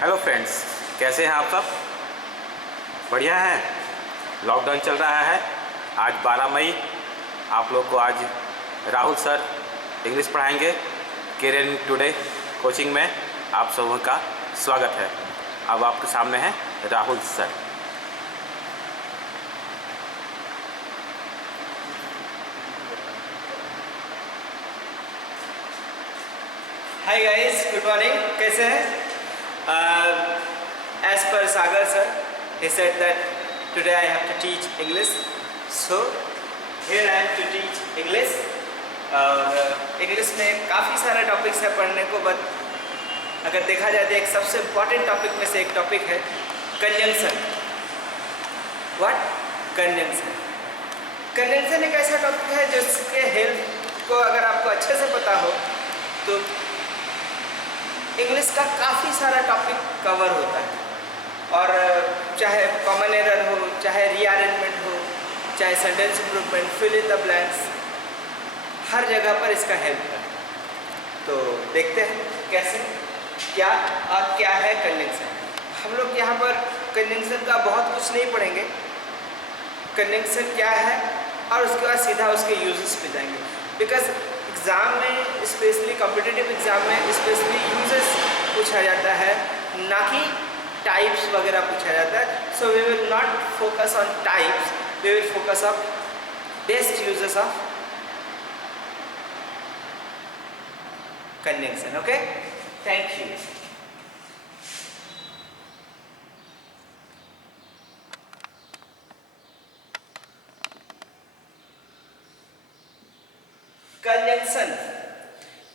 Hello friends, कैसे हैं आप सब? बढ़िया हैं। लॉकडाउन चल रहा है। आज 12 मई। आप लोग को आज राहुल सर इंग्लिश पढ़ाएंगे। करियर टुडे कोचिंग में आप सबों का स्वागत है। अब आपके सामने हैं Rahul sir. Hi guys, good morning. कैसे हैं? As per Sagar sir, he said that today I have to teach English, so here I am to teach English. और इंग्लिश में काफ़ी सारे टॉपिक्स है पढ़ने को, बट अगर देखा जाए तो एक सबसे इम्पॉर्टेंट टॉपिक में से एक टॉपिक है कंजंक्शन। व्हाट? कंजंक्शन। कंजंक्शन एक ऐसा टॉपिक है जिसके हेल्प को अगर आपको अच्छे से पता हो तो इंग्लिश का काफ़ी सारा टॉपिक कवर होता है। और चाहे कॉमन एरर हो, चाहे रीअरेंजमेंट हो, चाहे sentence improvement, fill in the blanks, हर जगह पर इसका हेल्प है। तो देखते हैं कैसे, क्या और क्या है कंजंक्शन। हम लोग यहाँ पर कंजंक्शन का बहुत कुछ नहीं पढ़ेंगे। कंजंक्शन क्या है और उसके बाद सीधा उसके यूजेस पे जाएंगे, बिकॉज एग्ज़ाम में, स्पेशली कॉम्पिटिटिव एग्ज़ाम में स्पेशली यूजेस पूछा जाता है, ना कि टाइप्स वगैरह पूछा जाता है। So we will not focus on types, we will focus on best uses of conjunction. Okay, thank you. Conjunction,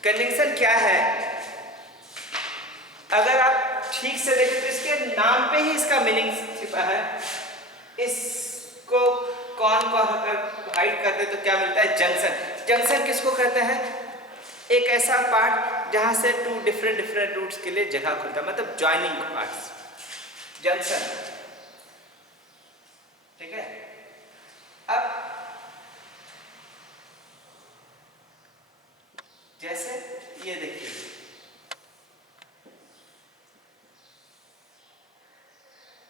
conjunction क्या है? अगर आप ठीक से देखें तो इसके नाम पे ही इसका मीनिंग छिपा है। इसको कौन को हाइड कर दे तो क्या मिलता है? जंक्शन। जंक्शन किसको कहते हैं? एक ऐसा पार्ट जहां से टू डिफरेंट रूट्स के लिए जगह खुलता है, मतलब ज्वाइनिंग पार्ट्स, जंक्शन। ठीक है। अब जैसे ये देखिए,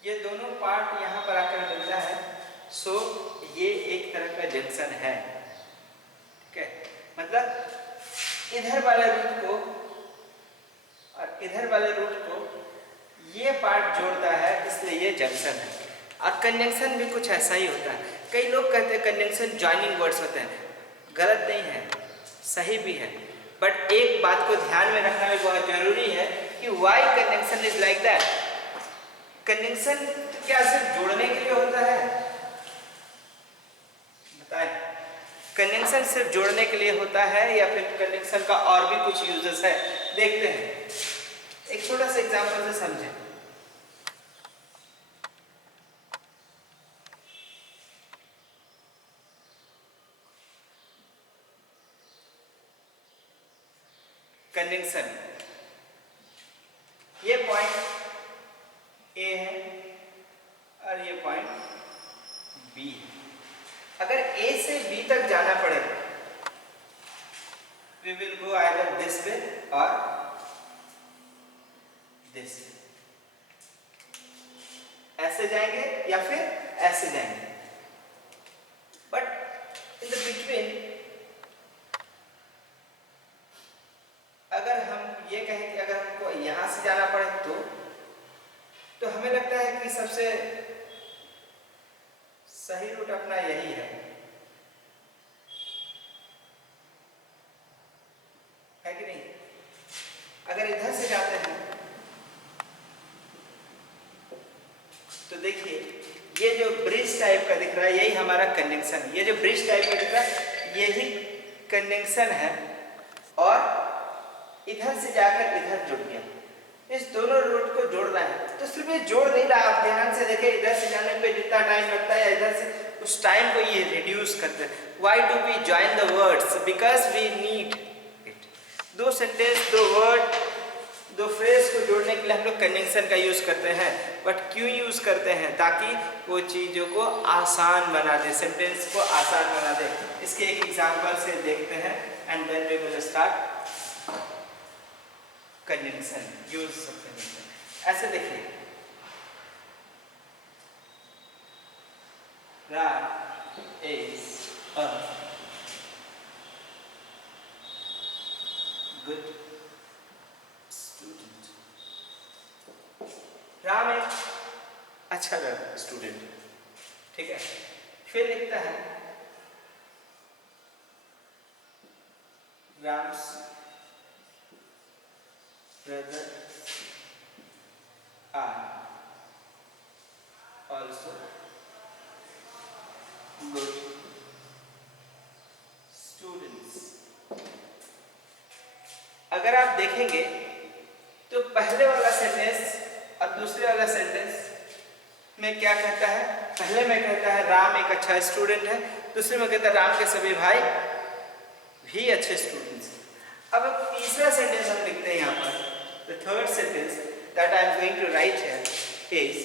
ये दोनों पार्ट यहाँ पर आकर मिलता है, सो ये एक तरह का जंक्शन है। ठीक है, मतलब इधर वाले रूट को और इधर वाले रूट को ये पार्ट जोड़ता है, इसलिए ये जंक्शन है। और कंजंक्शन भी कुछ ऐसा ही होता है। कई लोग कहते हैं कंजंक्शन ज्वाइनिंग वर्ड्स होते हैं। गलत नहीं है, सही भी है, बट एक बात को ध्यान में रखना भी बहुत जरूरी है कि why conjunction is like that. Conjunction क्या सिर्फ जोड़ने के लिए होता है? बताएं, कंजंक्शन सिर्फ जोड़ने के लिए होता है या फिर कंजंक्शन का और भी कुछ यूजेस है? देखते हैं, एक छोटा सा एग्जांपल से समझें। कंजंक्शन, ये पॉइंट ए है और ये पॉइंट बी है। अगर ए से बी तक जाना पड़े, we will go either this way or this. ऐसे जाएंगे या फिर ऐसे जाएंगे, बट इन द बिटवीन अगर हम ये कहें कि अगर हमको यहां से जाना पड़े तो हमें लगता है कि सबसे सही रूट अपना यही है कि नहीं? अगर इधर से जाते हैं तो देखिए, ये जो ब्रिज टाइप का दिख रहा है यही हमारा कंजंक्शन। ये जो ब्रिज टाइप का दिख रहा है यही कंजंक्शन है, और इधर से जाकर इधर जुड़ गया। इस दोनों रूट को जोड़ रहा है, तो सिर्फ ये जोड़ नहीं रहा। आप ध्यान से देखें, इधर से जाने पे जितना टाइम लगता है या इधर से, उस टाइम को ये रिड्यूस करते हैं। Why do we join the words? Because we need it. दो सेंटेंस, दो वर्ड, दो फ्रेज को जोड़ने के लिए हम लोग कंजंक्शन का यूज करते हैं। बट क्यों यूज करते हैं? ताकि वो चीजों को आसान बना दे, सेंटेंस को आसान बना दे। इसके एक एग्जांपल से देखते हैं and then we will start conjunction, use of conjunction. ऐसे देखिए, Ram is a good student. Ram एक अच्छा स्टूडेंट, ठीक है। फिर लिखता है Ram's brother are also good students. अगर आप देखेंगे तो पहले वाला सेंटेंस और दूसरे वाला सेंटेंस में क्या कहता है? पहले में कहता है राम एक अच्छा स्टूडेंट है, दूसरे में कहता है राम के सभी भाई भी अच्छे स्टूडेंट्स। अब तीसरा सेंटेंस हम लिखते हैं यहाँ पर। The third sentence that I am going to write here is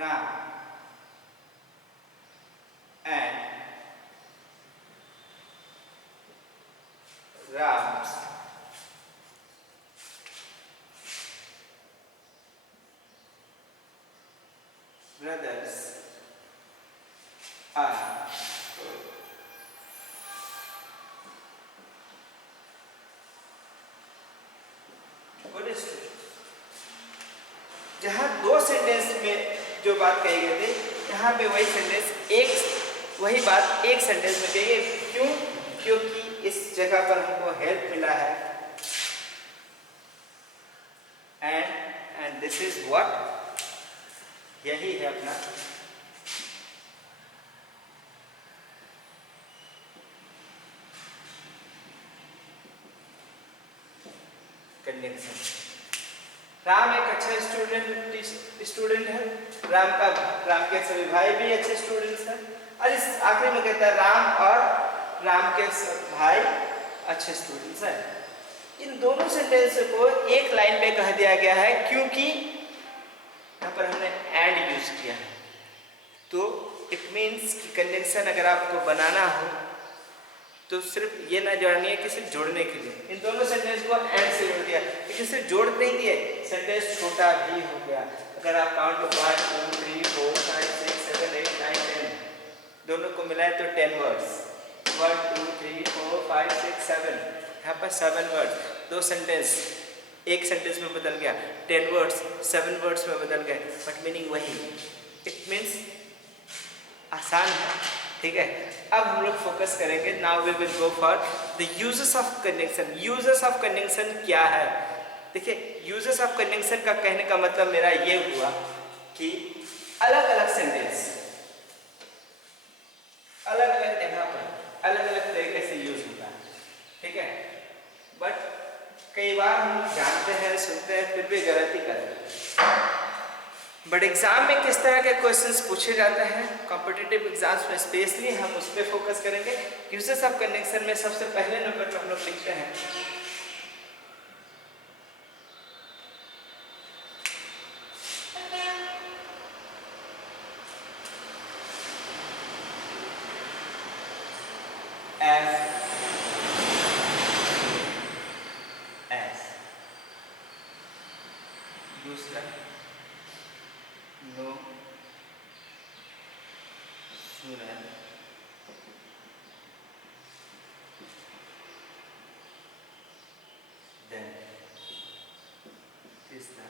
Ram and Ram's brothers are good students। जहाँ दो सेंटेंस में जो बात कही गई थी, यहाँ पे वही सेंटेंस वही बात एक सेंटेंस में कही गई। क्यों? क्योंकि इस जगह पर हमको हेल्प मिला है एंड दिस इज व्हाट, यही है अपना कंडीशन। राम एक अच्छा स्टूडेंट है, राम के सभी भाई भी अच्छे स्टूडेंट्स हैं, और इस आखिरी में कहता है राम और राम के भाई अच्छे स्टूडेंट्स हैं। इन दोनों सेंटेंस को एक लाइन में कह दिया गया है क्योंकि यहाँ पर हमने एंड यूज किया है। तो इट मीन्स कि कंजंक्शन अगर आपको बनाना हो तो सिर्फ ये ना जानिए कि सिर्फ जोड़ने के लिए इन दोनों सेंटेंस को एंड से जोड़ दिया, लेकिन सिर्फ जोड़ नहीं दिए, सेंटेंस छोटा भी हो गया। अगर आप काउंट 1 2 3 4 5 6 7 8 9 10 दोनों को मिलाए तो 10 वर्ड्स, 1 2 3 4 5 6 7, यहाँ पर 7 वर्ड्स, दो सेंटेंस एक सेंटेंस में बदल गया, 10 वर्ड्स 7 वर्ड्स में बदल गए, बट मीनिंग वही। इट मीन्स आसान है, ठीक है। अब हम लोग फोकस करेंगे, now we will go for the uses of conjunction. Uses of conjunction क्या है? देखिए, यूजेस ऑफ कंजंक्शन का कहने का मतलब मेरा ये हुआ कि अलग अलग सेंटेंस अलग अलग जगह पर अलग अलग तरीके से यूज होता है, ठीक है। बट कई बार हम जानते हैं, सुनते हैं, फिर भी गलती करते हैं। बट एग्जाम में किस तरह के क्वेश्चंस पूछे जाते हैं, कॉम्पिटिटिव एग्जाम्स में स्पेशली हम उस पर फोकस करेंगे। यूजेस ऑफ कंजंक्शन में सबसे पहले नंबर पर हम लोग लिखते हैं एस, दूसरा नो सूरन, देन तीसरा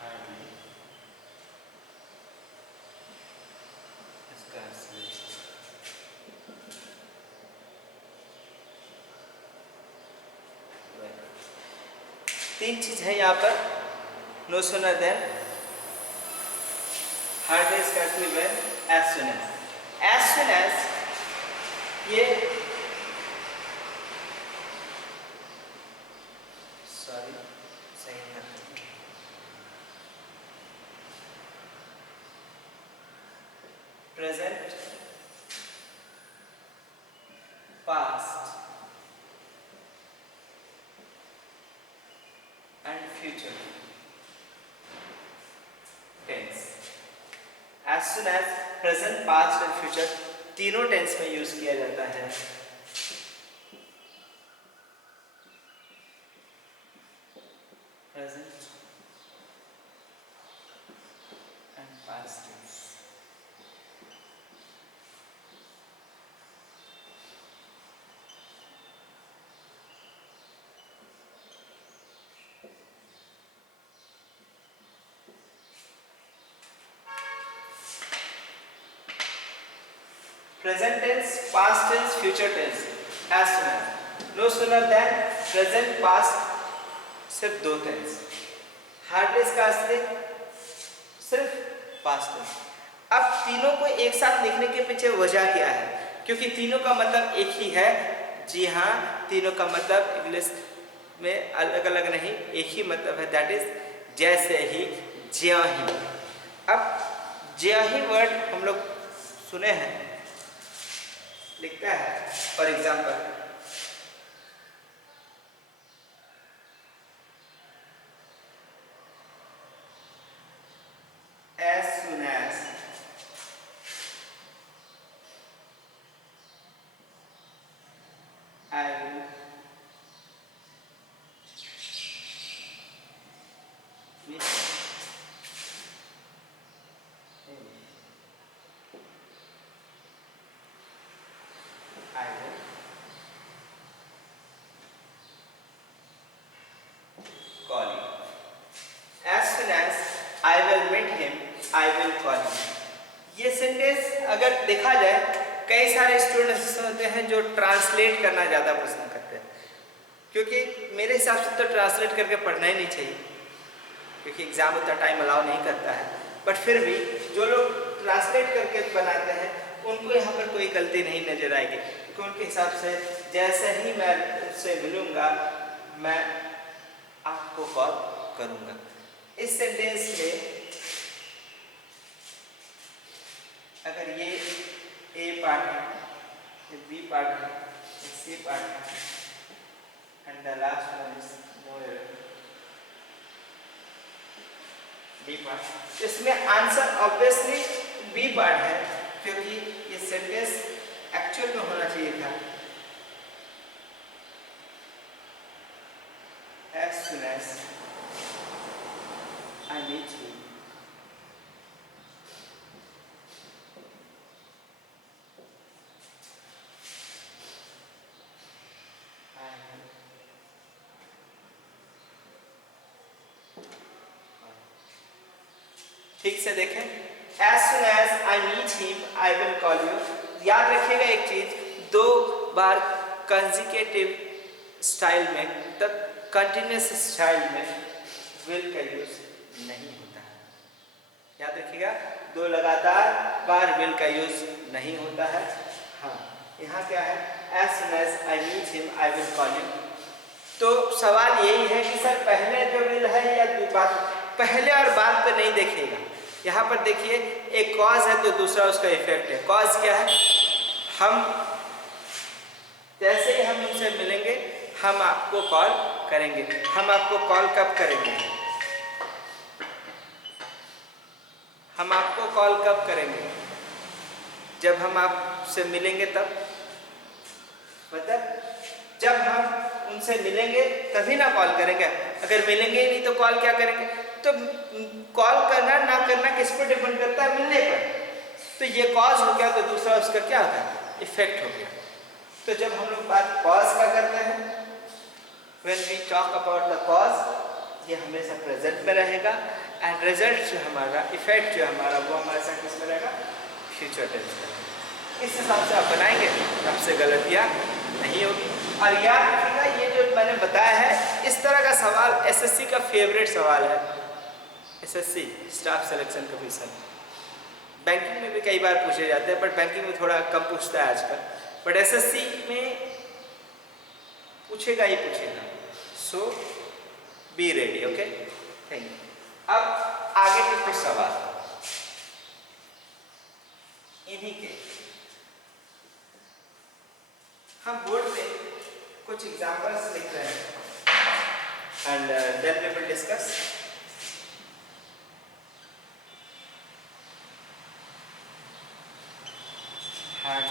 हार्डली, स्कार्सली, तीन चीज है यहाँ पर, no sooner than, hardly, scarcely, when, as soon as ये सॉरी सही है, present, past and future tense. As soon as, present, past and future तीनों टेंस में यूज किया जाता है। Present and past tense. Present tense, past tense, future tense, as soon as, no sooner than, present, past, सिर्फ दो tense. Hard days का असली सिर्फ पास्ट टेंस। अब तीनों को एक साथ लिखने के पीछे वजह क्या है? क्योंकि तीनों का मतलब एक ही है। जी हाँ, तीनों का मतलब इंग्लिश में अलग अलग नहीं, एक ही मतलब है, दैट इज जैसे ही, ज्यों ही। अब ज्यों ही वर्ड हम लोग सुने हैं, लिखता है for example, as soon as I will meet him, I will call you. As soon as I will meet him, I will call you. ये सेंटेंस अगर देखा जाए, कई सारे स्टूडेंट्स ऐसे होते हैं जो ट्रांसलेट करना ज़्यादा पसंद करते हैं, क्योंकि मेरे हिसाब से तो ट्रांसलेट करके पढ़ना ही नहीं चाहिए, क्योंकि एग्ज़ाम उतना टाइम अलाउ नहीं करता है। बट फिर भी जो लोग ट्रांसलेट करके बनाते हैं उनको यहाँ पर कोई गलती नहीं नज़र आएगी, क्योंकि उनके हिसाब से जैसे ही मैं उससे मिलूँगा मैं आपको कॉल करूँगा। इस सेंटेंस में अगर ये ए पार्ट है, ये बी पार्ट है, ये सी पार्ट है, and the last one is more B part, इसमें आंसर ऑब्वियसली बी पार्ट है, क्योंकि ये सेंटेंस एक्चुअल में होना चाहिए था as soon as I meet you, ठीक से देखें, as soon as I meet him, I will call you। याद रखिएगा एक चीज, दो बार कंजिकेटिव स्टाइल में, तब कंटिन्यूस स्टाइल में will का यूज नहीं होता है। याद रखिएगा, दो लगातार बार will का यूज नहीं होता है। हाँ, यहाँ क्या है, as soon as I meet him, I will call you। तो सवाल यही है कि सर पहले जो will है या बाद, पहले और बाद पे नहीं देखिएगा। यहाँ पर देखिए, एक कॉज है तो दूसरा उसका इफेक्ट है। कॉज क्या है, हम जैसे ही हम उनसे मिलेंगे हम आपको कॉल करेंगे। हम आपको कॉल कब करेंगे, हम आपको कॉल कब करेंगे, जब हम आपसे मिलेंगे तब, मतलब जब हम उनसे मिलेंगे तभी ना कॉल करेंगे। अगर मिलेंगे ही नहीं तो कॉल क्या करेंगे? तो कॉल करना ना करना किस पर डिपेंड करता है, मिलने पर। तो ये कॉज हो गया, तो दूसरा उसका क्या होता है, इफेक्ट हो गया। तो जब हम लोग बात कॉज का करते हैं, when we talk about the cause, ये हमेशा प्रेजेंट में रहेगा, एंड रिजल्ट जो हमारा, इफेक्ट जो हमारा, वो हमारे साथ किस में रहेगा, फ्यूचर टेंस में। इस हिसाब से आप बनाएंगे, आपसे गलतियाँ नहीं होगी। और याद रखिएगा, ये जो मैंने बताया है, इस तरह का सवाल एसएससी का फेवरेट सवाल है। SSC staff selection commission, banking में भी कई बार पूछे जाते हैं, बट बैंकिंग में थोड़ा कम पूछता है आजकल, बट एसएससी में पूछेगा ही पूछेगा। So be ready, okay, thank you. अब आगे के कुछ सवाल इन्हीं के, हम बोर्ड पे कुछ एग्जाम्पल्स लिख रहे हैं, and then we will discuss. Hard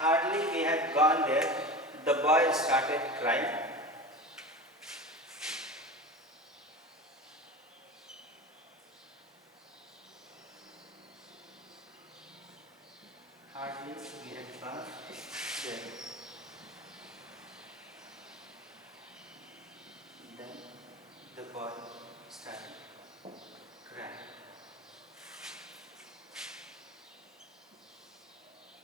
Hardly we had gone there, the boy started crying. Hardly we had gone there, then the boy started crying. Hardly we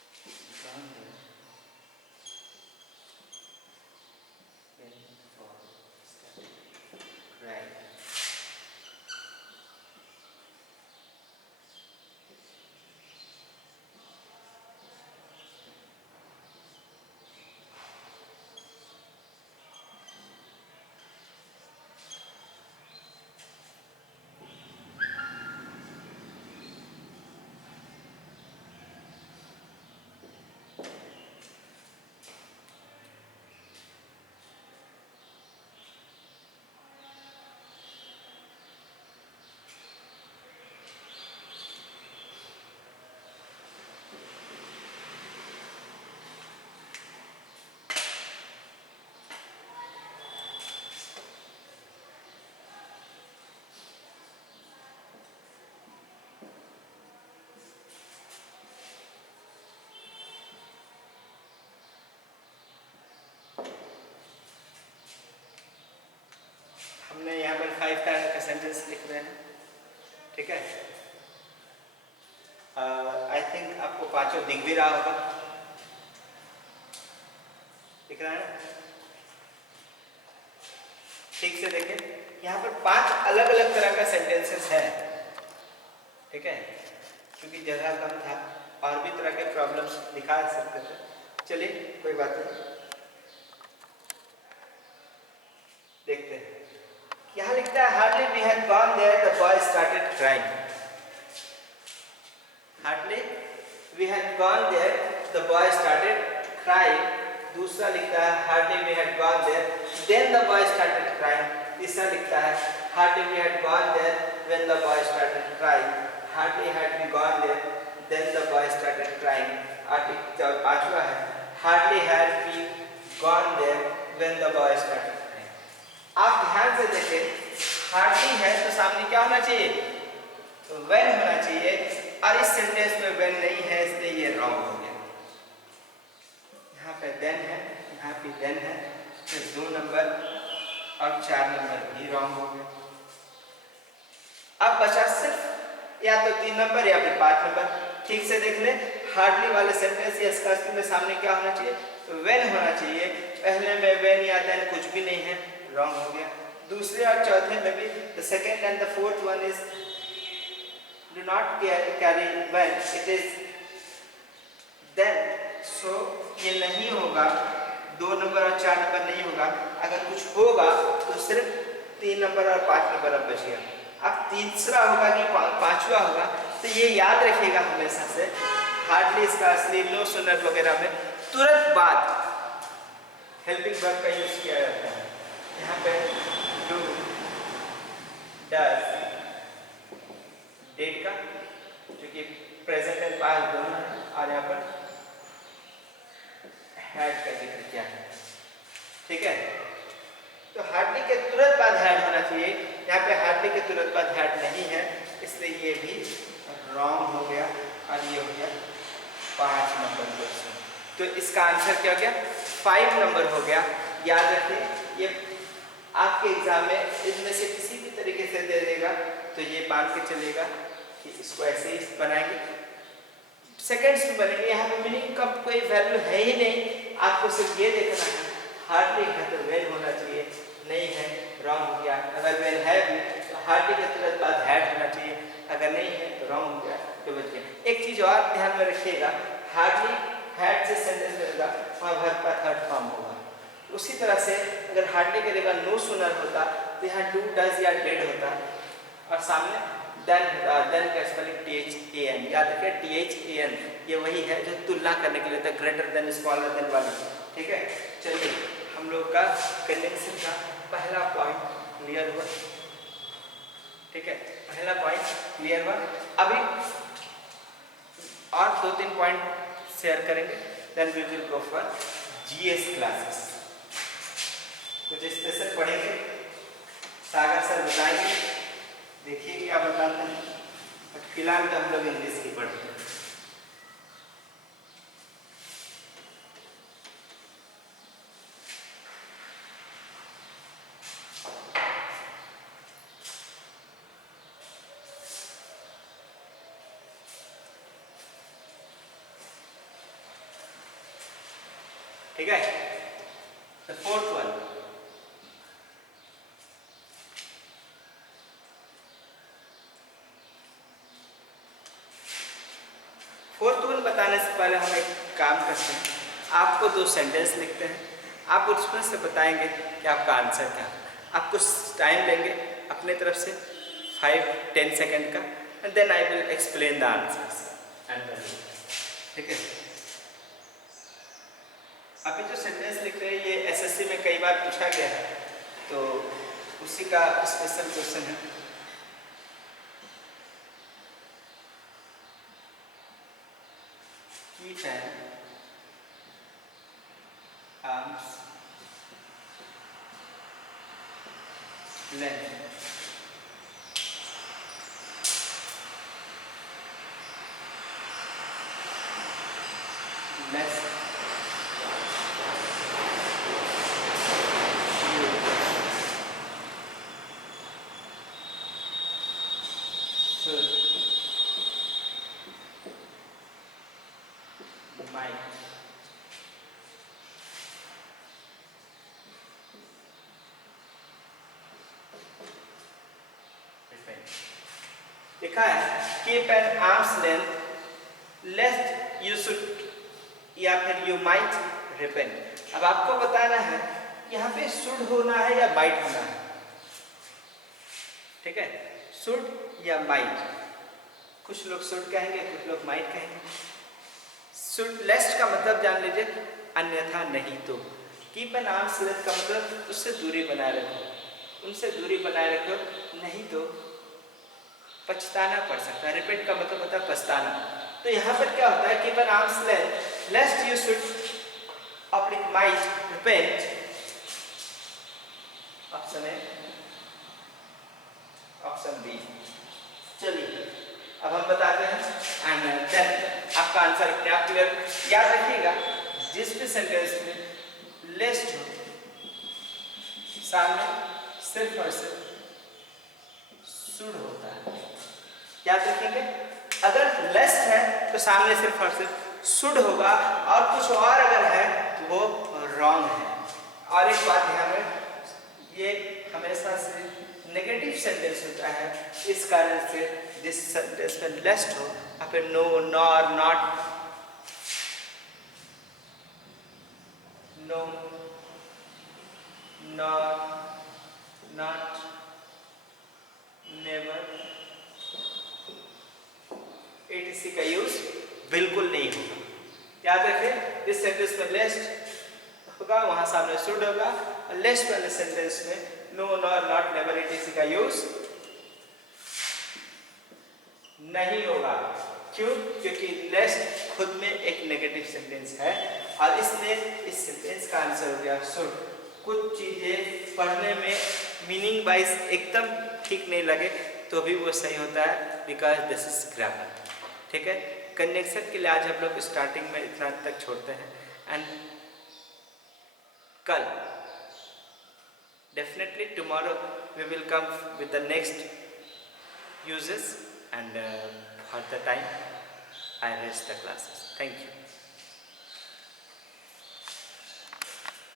had gone there, then the boy started crying. हमने यहाँ पर 5 तरह का sentence लिख रहे हैं, ठीक है। आई थिंक आपको पांचों दिख भी रहा होगा, दिख रहा है ना? ठीक से देखें, यहाँ पर 5 अलग अलग तरह का सेंटेंसेस है, ठीक है। क्योंकि जगह कम था, और भी तरह के प्रॉब्लम्स दिखा सकते थे। चलिए कोई बात नहीं, देखते हैं। यहाँ लिखता है hardly we had gone there the boy started crying. Hardly we had gone there the boy started crying. दूसरा लिखता है hardly we had gone there then the boy started crying. तीसरा लिखता है hardly we had gone there when the boy started crying. Hardly had we gone there then the boy started crying. और पांचवा है hardly had we gone there when the boy started. आप ध्यान से देखें, हार्डली है तो सामने क्या होना चाहिए? व्हेन होना चाहिए, और इस सेंटेंस में व्हेन नहीं है, इसलिए ये रॉन्ग हो गया। यहाँ पे देन है, यहाँ पे देन है, तो 2 नंबर और 4 नंबर भी रॉन्ग हो गए। अब बचा सिर्फ या तो 3 नंबर या फिर 5 नंबर। ठीक से देख ले, हार्डली वाले सेंटेंस या स्कर्ट में सामने क्या होना चाहिए? व्हेन होना चाहिए। पहले में व्हेन या देन कुछ भी नहीं है, रॉन्ग हो गया। दूसरे और चौथे में भी the second and the fourth one is do not carry when, it is then. सो ये नहीं होगा, 2 नंबर और 4 नंबर नहीं होगा। अगर कुछ होगा तो सिर्फ 3 नंबर और 5 नंबर अब बच गया। अब तीसरा होगा कि पांचवा होगा, तो ये याद रखिएगा हमेशा से। हार्डली इसका असली नो सुनर वगैरह में तुरंत बाद हेल्पिंग वर्ब का यूज किया जाता है। यहाँ पे डू, डज, डेट का, जो कि प्रेजेंट एंड पास्ट दोनों है, और यहाँ पर हैड का जिक्र किया है, ठीक है। तो हार्डली के तुरंत बाद हैड होना चाहिए, यहाँ पे हार्डली के तुरंत बाद हैड नहीं है, इसलिए ये भी रॉन्ग हो गया, और ये हो गया 5 नंबर क्वेश्चन। तो इसका आंसर क्या हो गया? 5 नंबर हो गया। याद रखिए, ये आपके एग्जाम में इनमें से किसी भी तरीके से दे देगा, तो ये मान के चलेगा कि इसको ऐसे ही बनाएंगे, सेकेंड्स में बनेंगे। यहाँ पे मीनिंग का कोई वैल्यू है ही नहीं, आपको सिर्फ ये देखना है हार्डली है तो व्हेन होना चाहिए, नहीं है रॉन्ग हो गया। अगर व्हेन है भी तो हार्डली के तुरंत बाद हैड होना चाहिए, अगर नहीं है तो रॉन्ग हो गया, तो बच गया। एक चीज और ध्यान में रखिएगा, हार्डली हैड से सेंटेंस बनेगा, वहाँ वर्ब का थर्ड फॉर्म होगा। उसी तरह से अगर हार्डली के जगह नो सुनर होता तो यहाँ डू, डज या डेड होता, और सामने देन होता। देन का स्पेलिंग THAN, याद रखिए THAN, ये वही है जो तुलना करने के लिए होता है, ग्रेटर देन, स्मॉलर देन वाला, ठीक है। चलिए हम लोग का कंडेंसर का पहला पॉइंट क्लियर हुआ, ठीक है, पहला पॉइंट क्लियर हुआ। अभी और 2-3 पॉइंट शेयर करेंगे, then we will go for GS classes. कुछ स्पेशल पढ़ेंगे, सागर सर बताएंगे, देखिए क्या बताते हैं, बट फिलहाल तो हम लोग इंग्लिश की पढ़ रहे हैं। ठीक है, the fourth one, fourth one बताने से पहले हम एक काम करते हैं, आपको 2 सेंटेंस लिखते हैं, आप उसमें से बताएंगे कि आपका आंसर क्या है। आप कुछ टाइम लेंगे अपने तरफ से 5-10 सेकेंड का, and then I will explain the answers and, ठीक है। अभी जो सेंटेंस लिख रहे हैं ये एसएससी में कई बार पूछा गया है, तो उसी का स्पेशल क्वेश्चन है। Keep an arm's length less लिखा है keep an arms length lest you should या फिर यू माइट रिपेंट। अब आपको बताना है यहाँ पे शुड होना है या माइट होना है, ठीक है, शुड या माइट। कुछ लोग शुड कहेंगे, कुछ लोग माइट कहेंगे। शुड लेस्ट का मतलब जान लीजिए, अन्यथा नहीं तो। कीप एन आर्म्स लेंथ का मतलब उससे दूरी बनाए रखो, उनसे दूरी बनाए रखो, नहीं तो पछताना पड़ सकता है। रिपेंट का मतलब होता है पछताना। तो यहाँ पर क्या होता है, keep an arms length lest you should oblique might repent. Option A, option B. चलिए अब हम बताते हैं एंड देन आपका आंसर अपने आप क्लियर। याद रखिएगा जिस भी सेंटेंस में लेस्ट हो सामने सिर्फ और सिर्फ शुड होता है। याद रखेंगे, अगर लेस्ट है तो सामने सिर्फ और सिर्फ शुड होगा, और कुछ और अगर है तो वो रॉन्ग है। और एक बात ध्यान में, ये हमेशा से नेगेटिव सेंटेंस होता है, इस कारण से जिस सेंटेंस में लेस्ट हो या फिर no, nor, not, no, nor, not, never, ATC का यूज बिल्कुल नहीं होगा। याद रखें, इस सेंटेंस में लेस्ट होगा, वहां सामने शुड होगा, और लेस्ट वाले सेंटेंस में no, nor, not, never, ATC का यूज नहीं होगा। क्यों? क्योंकि लेस्ट खुद में एक नेगेटिव सेंटेंस है, और इसलिए इस सेंटेंस का आंसर हो गया शुड। कुछ चीजें पढ़ने में मीनिंग वाइज एकदम ठीक नहीं लगे तो भी वो सही होता है, बिकॉज दिस इज ग्रामर। ठीक है, कनेक्शन के लिए आज हम लोग स्टार्टिंग में इतना तक छोड़ते हैं, एंड कल definitely tomorrow we will come with the next uses, and for the time I rest the classes. Thank you.